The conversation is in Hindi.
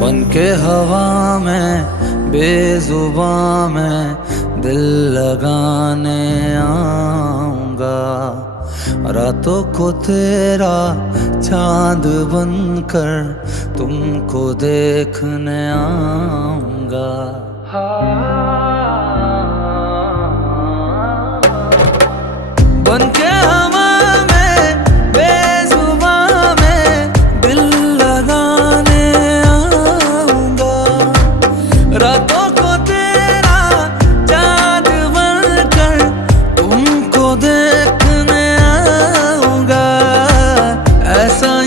बन के हवा में बेजुबां में दिल लगाने आऊंगा। रातों को तेरा चांद बनकर तुमको देखने आऊंगा।